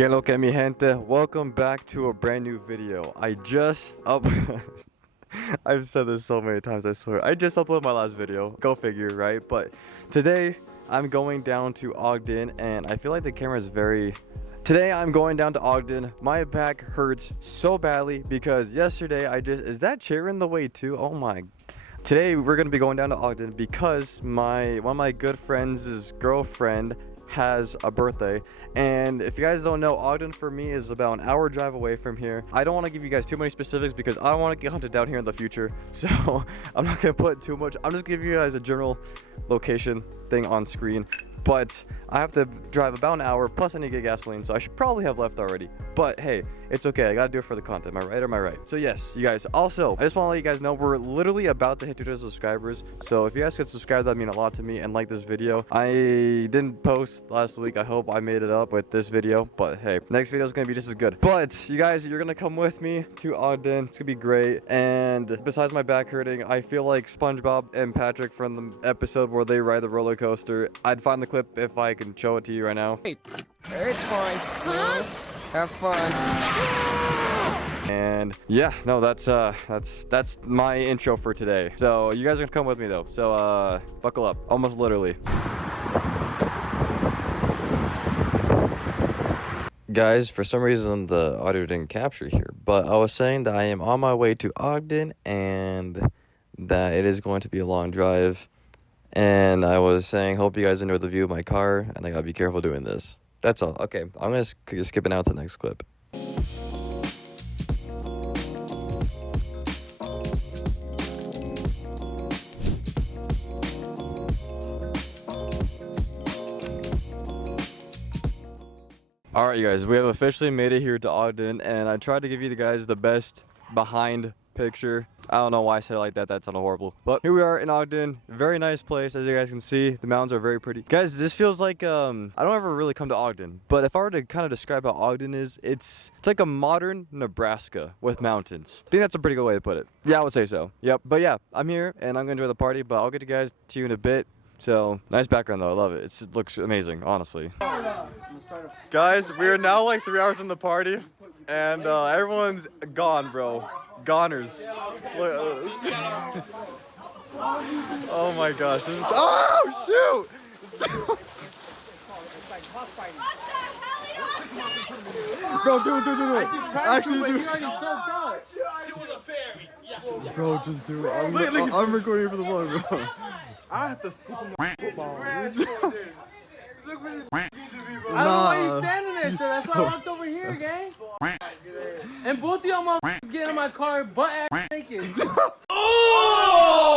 Que lo que mi gente, welcome back to a brand new video. I've said this so many times, I swear. I just uploaded my last video, go figure, right? But today I'm going down to Ogden and I feel like the camera is Today I'm going down to Ogden. My back hurts so badly because yesterday is that chair in the way too? Oh my. Today we're gonna be going down to Ogden because one of my good friends' girlfriend has a birthday, and if you guys don't know, Ogden for me is about an hour drive away from here. I don't want to give you guys too many specifics because I don't want to get hunted down here in the future, so I'm not gonna put too much. I'm just giving you guys a general location thing on screen, but I have to drive about an hour, plus I need to get gasoline, so I should probably have left already, but hey, it's okay. I gotta do it for the content. Am I right or am I right? So yes, you guys, also I just want to let you guys know we're literally about to hit 2,000 subscribers, so if you guys could subscribe, that'd mean a lot to me, and like this video. I didn't post last week. I hope I made it up with this video, but hey, next video is gonna be just as good. But you guys, you're gonna come with me to Ogden. It's gonna be great. And besides my back hurting, I feel like SpongeBob and Patrick from the episode where they ride the roller coaster. I'd find the clip if I can show it to you right now. Hey, it's fine. Huh? Have fun. And yeah, no, that's my intro for today. So you guys are gonna come with me though. So buckle up, almost literally. Guys, for some reason the audio didn't capture here, but I was saying that I am on my way to Ogden and that it is going to be a long drive. And I was saying, hope you guys enjoy the view of my car, and I gotta be careful doing this. That's all. Okay, I'm gonna skip it out to the next clip. Alright, you guys, we have officially made it here to Ogden, and I tried to give you guys the best behind picture. I don't know why I said it like that. That sounded horrible. But here we are in Ogden. Very nice place, as you guys can see. The mountains are very pretty. Guys, this feels like, I don't ever really come to Ogden, but if I were to kind of describe how Ogden is, it's like a modern Nebraska with mountains. I think that's a pretty good way to put it. Yeah, I would say so. Yep. But yeah, I'm here, and I'm going to enjoy the party, but I'll get you guys to you in a bit. So, nice background though. I love it. It looks amazing, honestly. Guys, we are now like 3 hours in the party, and everyone's gone, bro. Goners. Oh my gosh. This is, oh, shoot! Bro, do it. Actually, do it. Bro, just do it. I'm recording for the vlog, bro. I have to scoop him the football. I don't know why you standing there, so that's why I walked over here, gang. And both of y'all motherfuckers get in my car butt ass naked. Oh!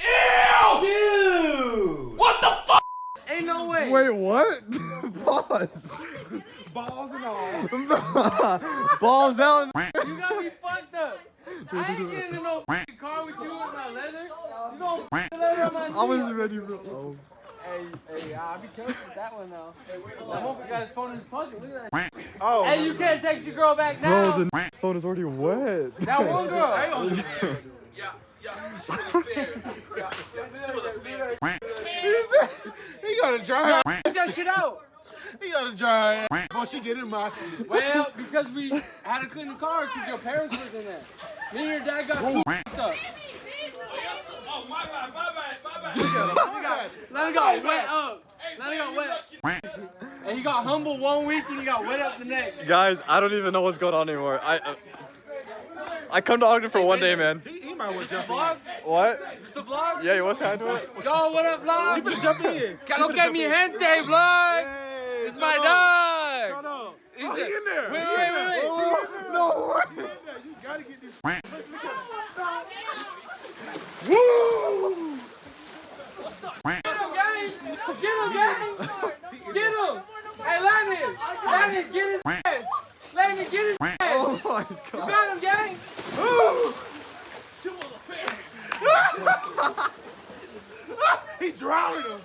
Ew! Dude! What the fuck? Ain't no way. Wait, what? Pause. Balls and all. Balls out. You got me fucked up. I ain't getting in no car with you with my leather. You don't leather on my seat. I was ready, bro. Oh. Hey, I'll be careful with that one now. That motherfucker got his phone in his pocket. Look at that. Oh. Hey, you can't text your girl back now. Bro, the phone is already wet. That one girl. He gotta dry. Get that shit out. He gotta dry. Before she get in my. Well, because we had to clean the car because your parents was in there. Me and your dad got too fucked up. Oh, my bad. Let it go wet up. Let it go wet. And he got humble 1 week and he got wet up the next. Guys, I don't even know what's going on anymore. I come to Ogden for one day, man. He might want to jump Vlog? What? Is this the vlog? Yeah, you want to say hi to it? Yo, what up, vlog? He better jump in. Que lo que mi gente, vlog? Hey, It's my shut dog. up. He's Oh, he in there. Wait. Oh, No way. you gotta get this. Woo! Get him, gang. Get him. Hey, Landon, get his ass. Landon, get his ass. Oh my You god. got him, gang. He drowning him.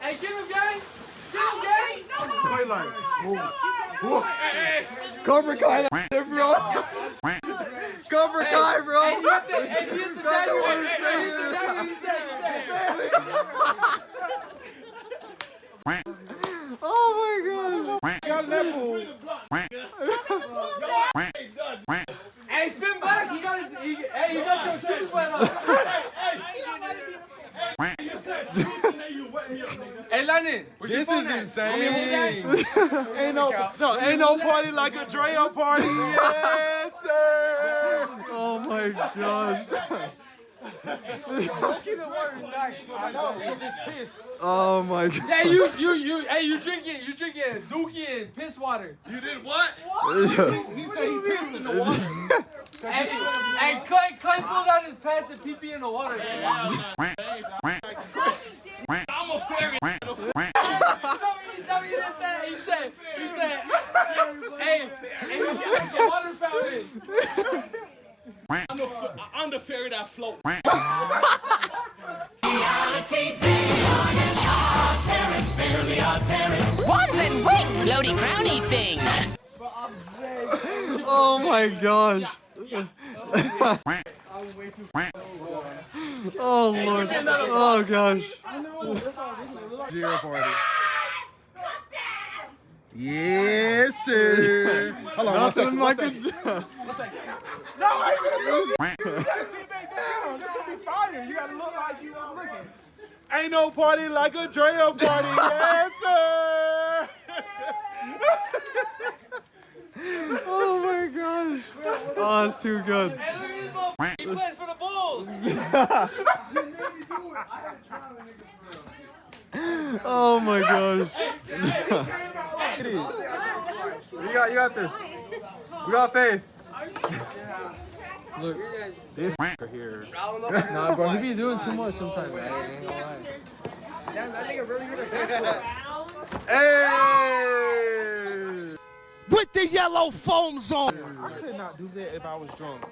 Hey, get him, gang. Wait, like. Cobra Kai that shit, bro. Cobra Kai, bro. Hey, you have to, That's the one. Oh my gosh. Hey, spin back. He got his. Hey, he got your shoes wet on. Hey, Lennon. This is insane. Ain't no party like a Drea party. Yes, sir. Oh my gosh. Oh my god. Hey, you drinking Dookie and piss water. You did what? He said he pissed in the water. Hey, Clay pulled out his pants and pee in the water. I'm a fairy. He said, hey, he was like the water fountain. I'm the fairy that floats. Wands and wings, floaty crowny things. Oh my gosh. Oh Lord. Oh gosh. Zero party. Yes, sir. Hold on, Nothing like a No, I ain't gonna do shit. You gotta sit back down. This gonna be fire. You gotta look like you was looking. Ain't no party like a Drea party. Yes, sir. Oh my gosh. Oh, that's too good. Hey, look at this motherfucker. He plays for the Bulls. Oh my gosh. You got this. We got faith. Look, This here. nah, bro, he be doing too much sometimes. Man. I ain't gonna lie. Hey! With the yellow foams on. I could not do that if I was drunk.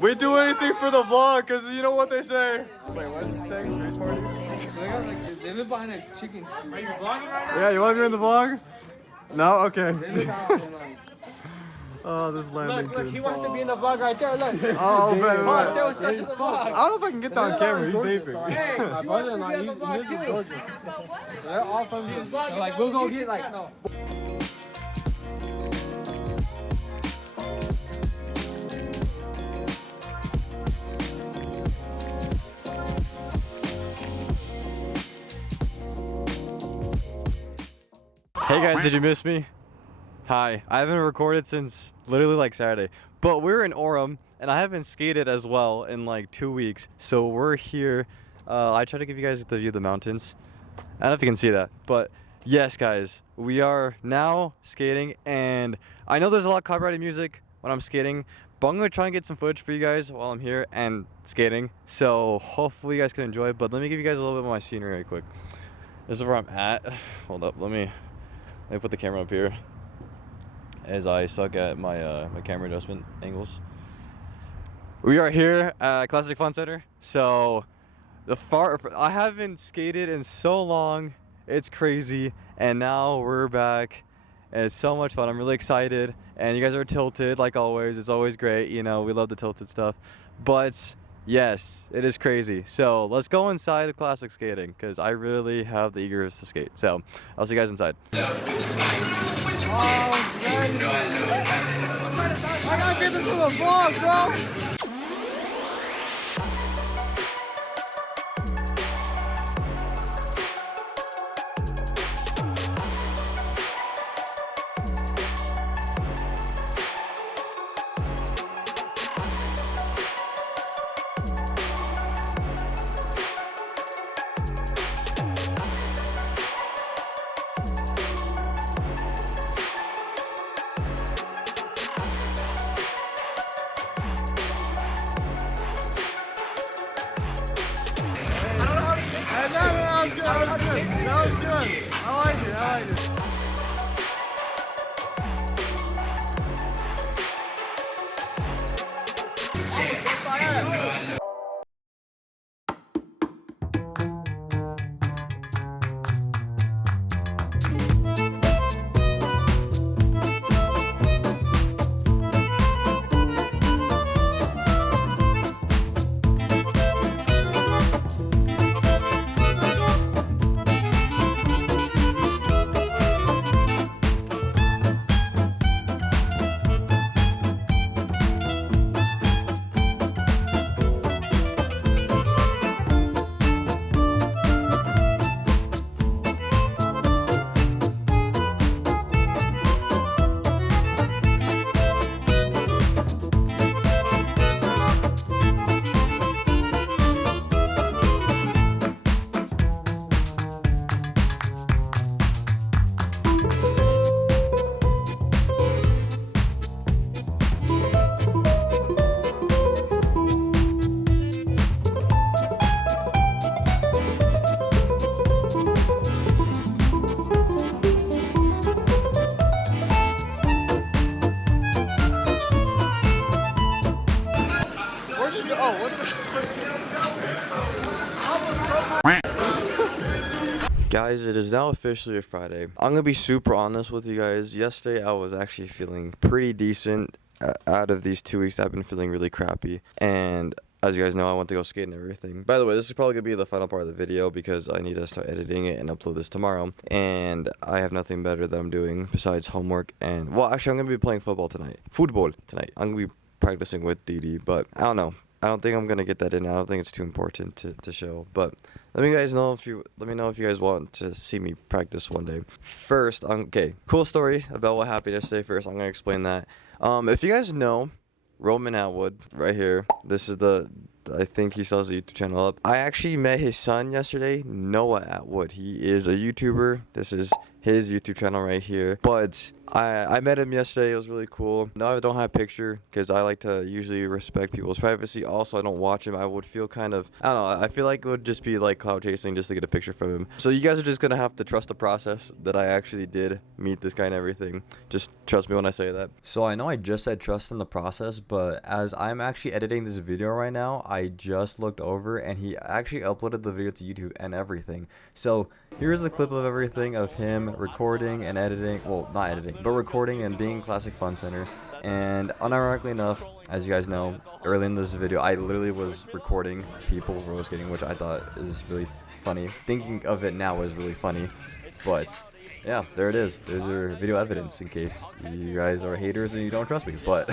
We do anything for the vlog, cause you know what they say. Wait, what is it saying? Grace party? So they got like, they live behind a chicken. Are you vlogging right now? Yeah, you want to be in the vlog? No? Okay. They live out, like, Oh, this landing. look, he wants to be in the vlog right there. Look. Oh, man. Oh, still such a vlog. I don't know if I can get that on camera. He's vaping. Hey, my brother-in-law, he lives in Georgia. They're all from here. So, like, we'll go get, like, no. Hey guys, did you miss me? Hi, I haven't recorded since literally like Saturday, but we're in Orem and I haven't skated as well in like 2 weeks, so we're here. I try to give you guys the view of the mountains. I don't know if you can see that, but yes guys, we are now skating, and I know there's a lot of copyrighted music when I'm skating, but I'm gonna try and get some footage for you guys while I'm here and skating, so hopefully you guys can enjoy it. But let me give you guys a little bit of my scenery really quick. This is where I'm at. Hold up, let me put the camera up here, as I suck at my my camera adjustment angles. We are here at Classic Fun Center. So I haven't skated in so long, it's crazy, and now we're back and it's so much fun. I'm really excited, and you guys are tilted like always. It's always great, you know, we love the tilted stuff. But yes, it is crazy. So let's go inside of classic skating, because I really have the eagerness to skate. So I'll see you guys inside. I gotta get this to the vlog, bro. That was good. I like it. I like it. Guys, it is now officially a Friday. I'm gonna be super honest with you guys. Yesterday, I was actually feeling pretty decent. Out of these 2 weeks, I've been feeling really crappy. And as you guys know, I want to go skating and everything. By the way, this is probably gonna be the final part of the video because I need to start editing it and upload this tomorrow. And I have nothing better that I'm doing besides homework. And, well, actually, I'm gonna be playing football tonight. Football tonight. I'm gonna be practicing with Didi, but I don't know. I don't think I'm gonna get that in. I don't think it's too important to show. But let me know if you guys want to see me practice one day. First, okay, cool story about what happened yesterday. First, I'm gonna explain that. If you guys know Roman Atwood, right here, this is I think he sells a YouTube channel up. I actually met his son yesterday, Noah Atwood. He is a YouTuber. This is his YouTube channel right here. But I met him yesterday. It was really cool. No, I don't have a picture because I like to usually respect people's privacy. Also, I don't watch him. I would feel kind of, I don't know, I feel like it would just be like cloud chasing just to get a picture from him. So you guys are just going to have to trust the process that I actually did meet this guy and everything. Just trust me when I say that. So I know I just said trust in the process, but as I'm actually editing this video right now, I just looked over and he actually uploaded the video to YouTube and everything. So here's the clip of everything of him recording and editing, well, not editing, but recording and being Classic Fun Center. And unironically enough, as you guys know, early in this video, I literally was recording people roller skating, which I thought is really funny. Thinking of it now is really funny, but yeah, there it is. There's your video evidence in case you guys are haters and you don't trust me. But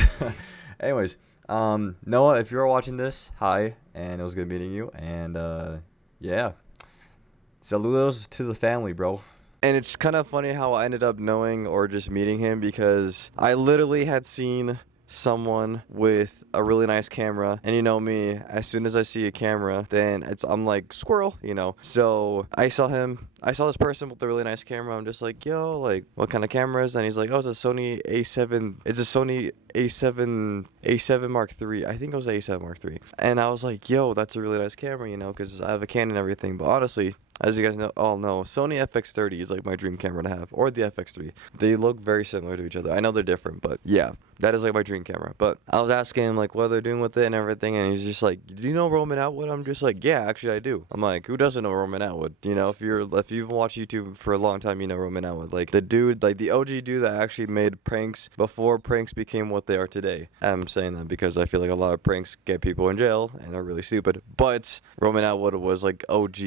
anyways, Noah, if you're watching this, hi, and it was good meeting you. And yeah, saludos to the family, bro. And it's kind of funny how I ended up knowing or just meeting him because I literally had seen someone with a really nice camera, and you know me, as soon as I see a camera, then I'm like squirrel, you know. So I saw this person with a really nice camera. I'm just like, yo, like, what kind of camera is that? And he's like, oh, it's a Sony A7. It's a Sony A7 Mark III. I think it was A7 Mark III. And I was like, yo, that's a really nice camera, you know, because I have a Canon and everything. But honestly, as you guys all know, Sony FX30 is like my dream camera to have, or the FX3. They look very similar to each other. I know they're different, but yeah, that is like my dream camera. But I was asking him like what they're doing with it and everything, and he's just like, do you know Roman Atwood? I'm just like, yeah, actually I do. I'm like, who doesn't know Roman Atwood? You know, if you've watched YouTube for a long time, you know Roman Atwood. Like the dude, like the OG dude that actually made pranks before pranks became what they are today. I'm saying that because I feel like a lot of pranks get people in jail and are really stupid. But Roman Atwood was like OG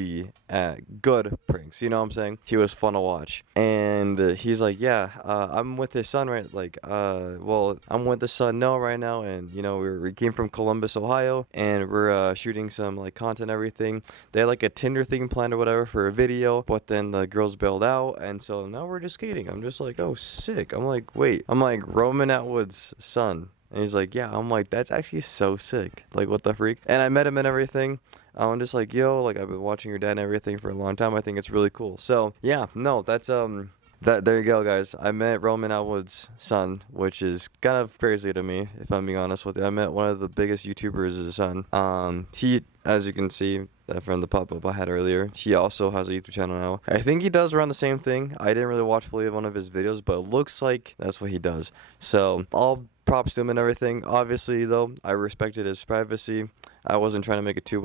good pranks, you know what I'm saying? He was fun to watch. And he's like, yeah, I'm with his son, right? Like, well, I'm with his son Noah right now, and you know, we came from Columbus, Ohio, and we're shooting some like content, everything. They had like a Tinder thing planned or whatever for a video, but then the girls bailed out, and so now we're just skating. I'm just like, oh, sick. I'm like, wait, I'm like Roman Atwood's son. And he's like, yeah. I'm like, that's actually so sick. Like, what the freak? And I met him and everything. I'm just like, yo, like, I've been watching your dad and everything for a long time. I think it's really cool. So, yeah, no, that's, there you go, guys. I met Roman Atwood's son, which is kind of crazy to me, if I'm being honest with you. I met one of the biggest YouTubers' son. He, as you can see from the pop-up I had earlier, he also has a YouTube channel now. I think he does around the same thing. I didn't really watch fully one of his videos, but it looks like that's what he does. So, all props to him and everything. Obviously, though, I respected his privacy. I wasn't trying to make it too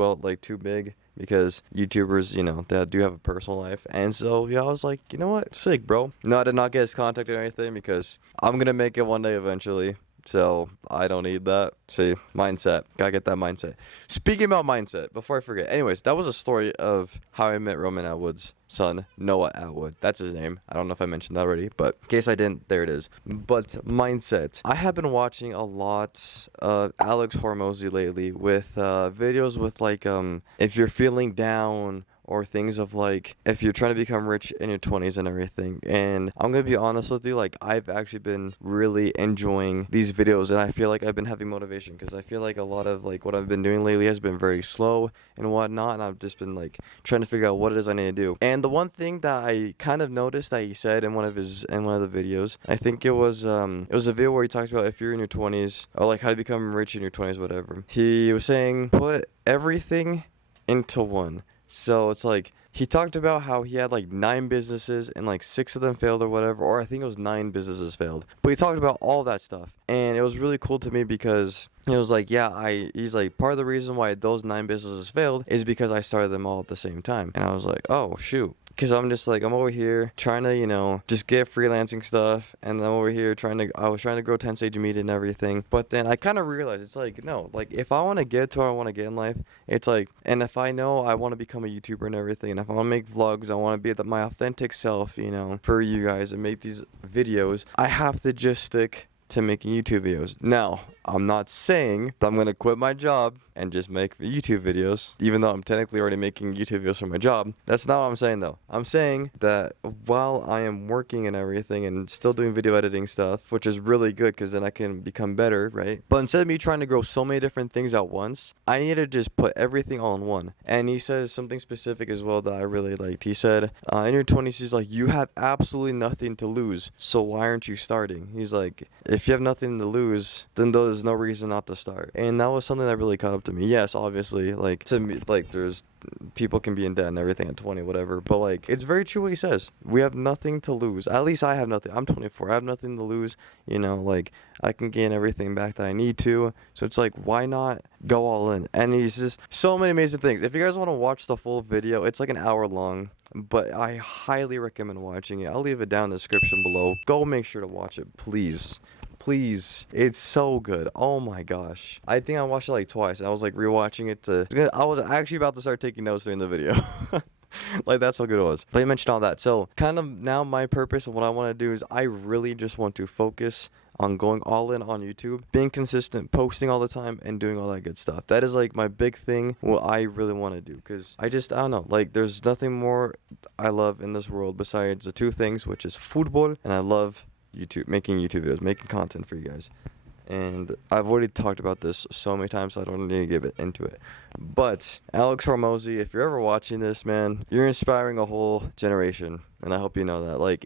big, because YouTubers, you know, they do have a personal life. And so, yeah, I was like, you know what? Sick, bro. No, I did not get his contact or anything because I'm going to make it one day eventually. So I don't need that. See, mindset. Gotta get that mindset. Speaking about mindset, before I forget. Anyways, that was a story of how I met Roman Atwood's son, Noah Atwood. That's his name. I don't know if I mentioned that already, but in case I didn't, there it is. But mindset. I have been watching a lot of Alex Hormozi lately with videos with like if you're feeling down, or things of like if you're trying to become rich in your 20s and everything. And I'm gonna be honest with you, like I've actually been really enjoying these videos, and I feel like I've been having motivation because I feel like a lot of like what I've been doing lately has been very slow and whatnot, and I've just been like trying to figure out what it is I need to do. And the one thing that I kind of noticed that he said in one of the videos, I think it was a video where he talks about if you're in your 20s or like how to become rich in your 20s, whatever. He was saying put everything into one. So it's like he talked about how he had like 9 businesses and like 6 of them failed or whatever, or I think it was 9 businesses failed. But he talked about all that stuff, and it was really cool to me because he was like, yeah, he's like, part of the reason why those 9 businesses failed is because I started them all at the same time. And I was like, oh shoot, because I'm just like, I'm over here trying to, you know, just get freelancing stuff, and I'm over here I was trying to grow 10 Stage Media and everything, but then I kind of realized it's like, no, like if I want to get to where I want to get in life, it's like, and if I know I want to become a YouTuber and everything, and if I want to make vlogs, I want to be my authentic self, you know, for you guys and make these videos, I have to just stick to making YouTube videos. Now, I'm not saying that I'm gonna quit my job and just make YouTube videos, even though I'm technically already making YouTube videos for my job. That's not what I'm saying though. I'm saying that while I am working and everything and still doing video editing stuff, which is really good because then I can become better, right? But instead of me trying to grow so many different things at once, I need to just put everything all in one. And he says something specific as well that I really liked. He said, in your 20s, he's like, you have absolutely nothing to lose, so why aren't you starting? He's like, if you have nothing to lose, then there's no reason not to start. And that was something that really caught up to me. Yes, obviously, like, to me, like, there's people can be in debt and everything at 20, whatever, but like, it's very true what he says. We have nothing to lose. At least I have nothing. I'm 24. I have nothing to lose, you know, like, I can gain everything back that I need to. So it's like, why not go all in? And he's just so many amazing things. If you guys want to watch the full video, it's like an hour long, but I highly recommend watching it. I'll leave it down in the description below. Go make sure to watch it, please. Please, it's so good. Oh my gosh, I think I watched it like twice. I was like rewatching it I was actually about to start taking notes during the video. Like, that's how good it was. But I mentioned all that, so kind of now my purpose and what I want to do is I really just want to focus on going all in on YouTube, being consistent, posting all the time, and doing all that good stuff. That is like my big thing, what I really want to do, because I don't know, like, there's nothing more I love in this world besides the two things, which is football, and I love YouTube, making YouTube videos, making content for you guys. And I've already talked about this so many times, so I don't need to get into it. But Alex Hormozi, if you're ever watching this, man, you're inspiring a whole generation, and I hope you know that. Like,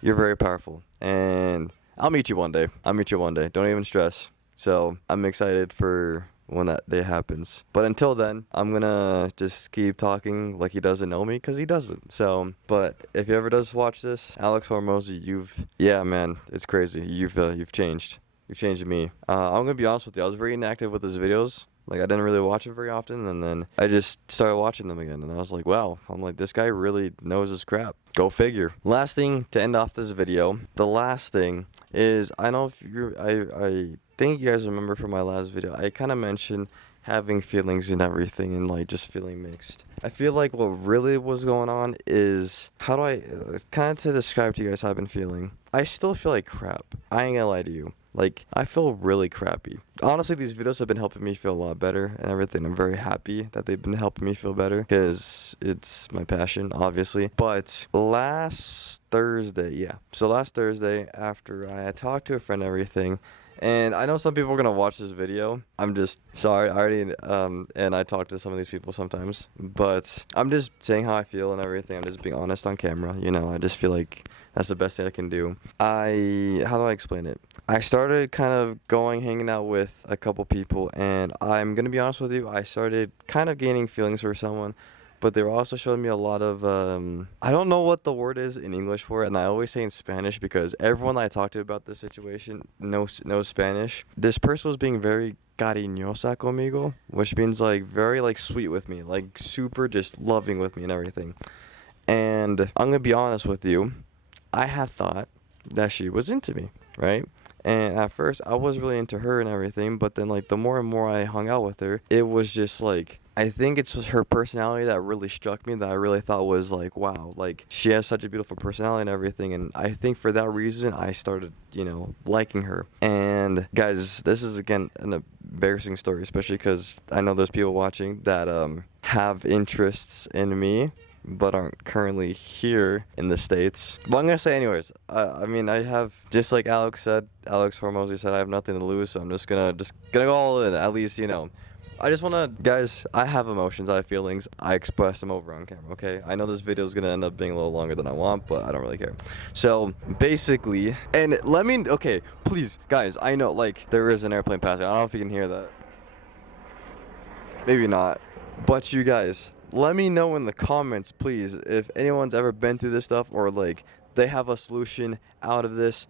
you're very powerful, and I'll meet you one day. Don't even stress. So I'm excited for when that day happens. But until then, I'm gonna just keep talking like he doesn't know me, because he doesn't. So, but if he ever does watch this, Alex Hormozi, yeah, man, it's crazy. You've changed. You've changed me. I'm gonna be honest with you. I was very inactive with his videos. Like, I didn't really watch it very often, and then I just started watching them again, and I was like, wow. I'm like, this guy really knows his crap. Go figure. Last thing to end off this video. The last thing is, I know if I think you guys remember from my last video, I kind of mentioned having feelings and everything, and like just feeling mixed. I feel like what really was going on is, how do I kind of to describe to you guys how I've been feeling. I still feel like crap. I ain't gonna lie to you. Like, I feel really crappy. Honestly, these videos have been helping me feel a lot better and everything. I'm very happy that they've been helping me feel better, because it's my passion, obviously. But last Thursday, after I had talked to a friend and everything, and I know some people are going to watch this video. I'm just sorry. I already, and I talk to some of these people sometimes, but I'm just saying how I feel and everything. I'm just being honest on camera. You know, I just feel like that's the best thing I can do. How do I explain it? I started kind of hanging out with a couple people, and I'm going to be honest with you, I started kind of gaining feelings for someone, but they were also showing me a lot of, I don't know what the word is in English for it, and I always say in Spanish because everyone I talk to about this situation knows Spanish. This person was being very cariñosa conmigo, which means like very like sweet with me, like super just loving with me and everything. And I'm going to be honest with you, I had thought that she was into me, right? And at first, I was really into her and everything, but then, like, the more and more I hung out with her, it was just, like, I think it's her personality that really struck me, that I really thought was, like, wow, like, she has such a beautiful personality and everything, and I think for that reason, I started, you know, liking her. And, guys, this is, again, an embarrassing story, especially because I know there's people watching that have interests in me, but aren't currently here in the States. But I'm gonna say anyways, I mean, I have, just like Alex Hormozi said, I have nothing to lose, so I'm just gonna go all in, at least, you know. I just wanna, guys, I have emotions, I have feelings, I express them over on camera, okay? I know this video is gonna end up being a little longer than I want, but I don't really care. So, basically, and okay, please, guys, I know, like, there is an airplane passing, I don't know if you can hear that. Maybe not, but you guys, let me know in the comments, please, if anyone's ever been through this stuff, or like they have a solution out of this.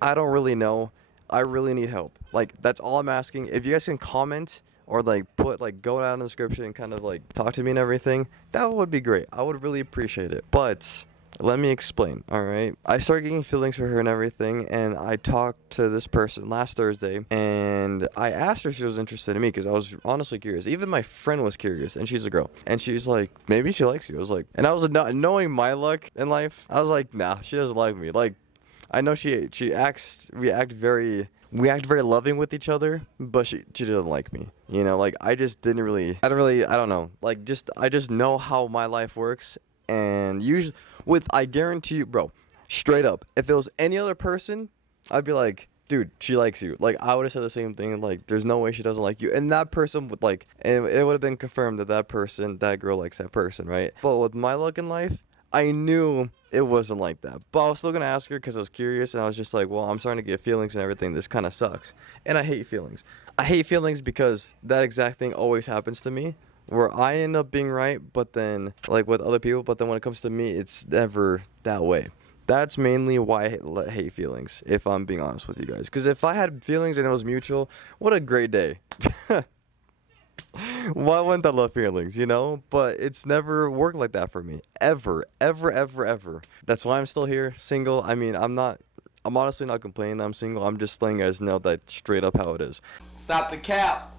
I don't really know. I really need help. Like, that's all I'm asking. If you guys can comment or like put like go down in the description and kind of like talk to me and everything, that would be great. I would really appreciate it. But let me explain, all right? I started getting feelings for her and everything, and I talked to this person last Thursday, and I asked her if she was interested in me because I was honestly curious. Even my friend was curious, and she's a girl. And she's like, maybe she likes you. I was like, and I was knowing my luck in life, I was like, nah, she doesn't like me. Like, I know we act very loving with each other, but she doesn't like me. You know, like, I don't know. Like, I just know how my life works. And usually, I guarantee you, bro, straight up, if it was any other person, I'd be like, dude, she likes you. Like, I would have said the same thing. Like, there's no way she doesn't like you. And that person would, like, and it would have been confirmed that girl likes that person, right? But with my luck in life, I knew it wasn't like that. But I was still going to ask her because I was curious. And I was just like, well, I'm starting to get feelings and everything. This kind of sucks. And I hate feelings. I hate feelings because that exact thing always happens to me, where I end up being right, but then, like, with other people, but then when it comes to me, it's never that way. That's mainly why I hate feelings, if I'm being honest with you guys. Because if I had feelings and it was mutual, what a great day. Why wouldn't I love feelings, you know? But it's never worked like that for me. Ever, ever, ever, ever. That's why I'm still here, single. I mean, I'm honestly not complaining that I'm single. I'm just letting you guys know that straight up how it is. Stop the cap.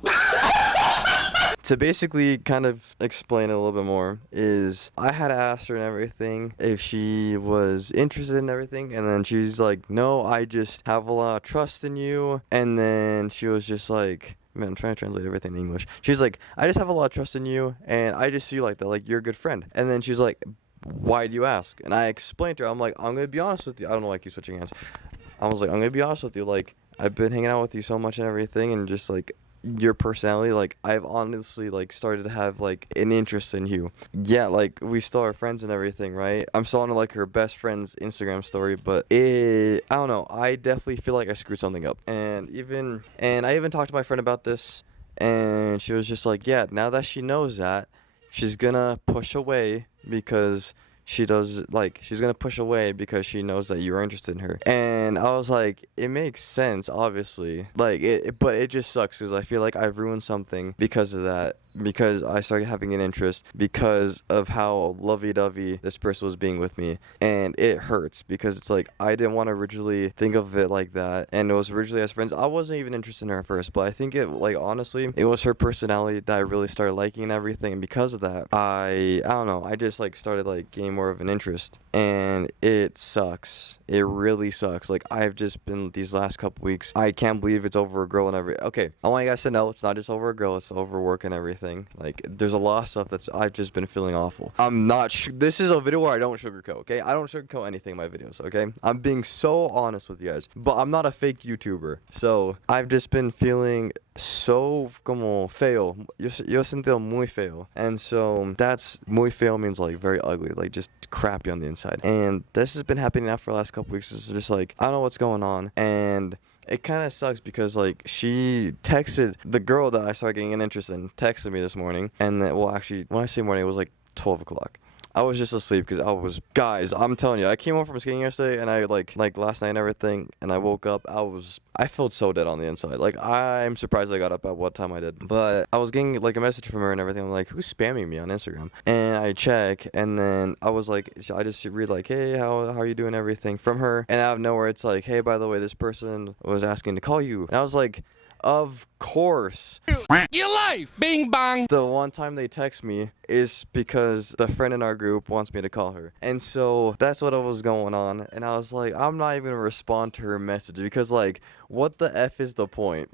To basically kind of explain it a little bit more is I had asked her and everything if she was interested in everything, and then she's like, no, I just have a lot of trust in you. And then she was just like, man, I'm trying to translate everything in English. She's like, I just have a lot of trust in you, and I just see you like that, like you're a good friend. And then she's like, why do you ask? And I explained to her, I'm like, I'm gonna be honest with you. I don't know why I keep switching hands. I was like, I'm gonna be honest with you, like, I've been hanging out with you so much and everything, and just like your personality, like, I've honestly like started to have like an interest in you. Yeah, like, we still are friends and everything, right? I'm still on like her best friend's Instagram story, but I don't know, I definitely feel like I screwed something up. And I even talked to my friend about this, and she was just like, yeah, now that she knows that, she's gonna push away because she's gonna push away because she knows that you're interested in her. And I was like, it makes sense, obviously, like, but it just sucks because I feel like I've ruined something because of that, because I started having an interest because of how lovey-dovey this person was being with me. And it hurts because it's like, I didn't want to originally think of it like that, and it was originally as friends. I wasn't even interested in her at first, but I think honestly, it was her personality that I really started liking and everything. And because of that, I don't know, I just like started like getting more of an interest, and it sucks. It really sucks. Like, I've just been these last couple weeks, I can't believe it's over a girl and everything. Okay, I want you guys to know it's not just over a girl, it's over work and everything. Like, there's a lot of stuff I've just been feeling awful. I'm not this is a video where I don't sugarcoat, okay? I don't sugarcoat anything in my videos, okay? I'm being so honest with you guys, but I'm not a fake YouTuber. So I've just been feeling so como feo. Yo sentido muy feo. And so that's muy feo means like very ugly, like just crappy on the inside. And this has been happening now for the last couple weeks. It's just like, I don't know what's going on. And it kind of sucks because, like, she texted the girl that I started getting an interest in, texted me this morning. And then, well, actually, when I say morning, it was like 12 o'clock. I was just asleep because guys, I'm telling you, I came home from skating yesterday, and I like last night and everything, and I woke up, I felt so dead on the inside. Like, I'm surprised I got up at what time I did. But I was getting like a message from her and everything. I'm like, who's spamming me on Instagram? And I check, and then I was like, I just read like, hey, how are you doing, everything from her. And out of nowhere, it's like, hey, by the way, this person was asking to call you. And I was like, of course. Your life. Bing bang. The one time they text me is because the friend in our group wants me to call her. And so that's what was going on. And I was like, I'm not even going to respond to her message because, like, what the F is the point?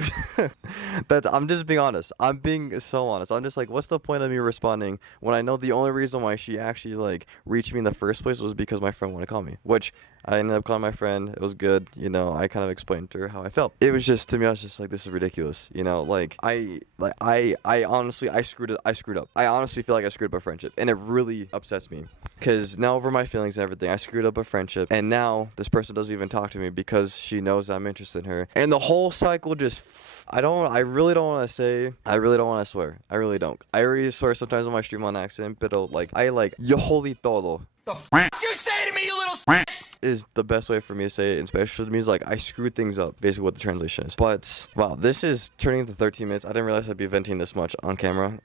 I'm just being honest. I'm being so honest. I'm just like, what's the point of me responding when I know the only reason why she actually, like, reached me in the first place was because my friend wanted to call me, which I ended up calling my friend. It was good. You know, I kind of explained to her how I felt. It was just, to me, I was just like, this is ridiculous. You know, like, I honestly, I screwed up. I honestly feel like I screwed up a friendship, and it really upsets me because now over my feelings and everything, I screwed up a friendship, and now this person doesn't even talk to me because she knows I'm interested in her, and the whole cycle just I really don't want to say, I really don't want to swear. I really don't. I already swear sometimes on my stream on accident, but like, I like, yo holy todo. The f*** you say to me, you little s***? is the best way for me to say it, especially means like I screwed things up, basically what the translation is. But wow, this is turning into 13 minutes. I didn't realize I'd be venting this much on camera,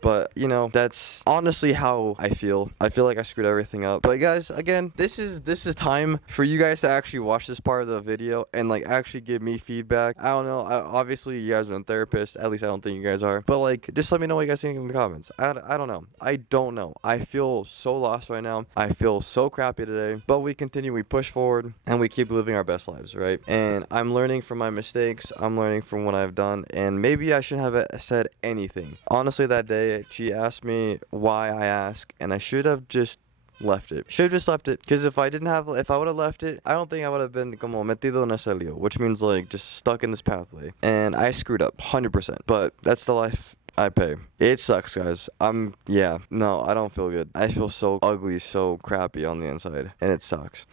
but you know, that's honestly how I feel. I feel like I screwed everything up. But guys, again, this is time for you guys to actually watch this part of the video and like actually give me feedback. I don't know. Obviously, you guys aren't therapists. At least I don't think you guys are. But like, just let me know what you guys think in the comments. I don't know. I don't know. I feel so lost right now. I feel so crappy today. But we continue. We push forward and we keep living our best lives, right? And I'm learning from my mistakes. I'm learning from what I've done. And maybe I shouldn't have said anything. Honestly, that day she asked me why I asked, and I should have just left it. Should have just left it, because if I would have left it, I don't think I would have been como metido en ese lío, which means like just stuck in this pathway. And I screwed up 100%. But that's the life I pay. It sucks, guys. I don't feel good. I feel so ugly, so crappy on the inside, and it sucks.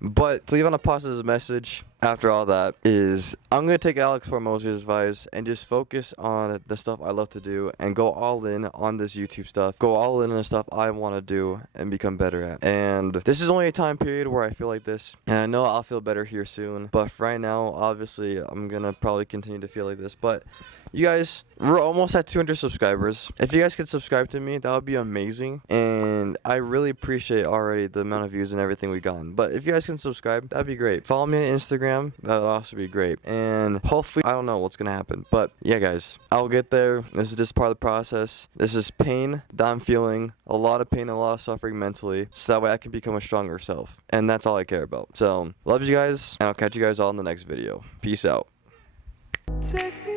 But to leave on a positive message after all that is I'm going to take Alex Hormozi's advice and just focus on the stuff I love to do and go all in on this YouTube stuff. Go all in on the stuff I want to do and become better at. And this is only a time period where I feel like this. And I know I'll feel better here soon. But for right now, obviously, I'm going to probably continue to feel like this. But you guys, we're almost at 200 subscribers. If you guys could subscribe to me, that would be amazing. And I really appreciate already the amount of views and everything we've gotten. But if you guys can subscribe, that'd be great. Follow me on Instagram. That would also be great. And hopefully, I don't know what's going to happen. But yeah, guys, I'll get there. This is just part of the process. This is pain that I'm feeling. A lot of pain, a lot of suffering mentally. So that way I can become a stronger self. And that's all I care about. So, love you guys. And I'll catch you guys all in the next video. Peace out. Take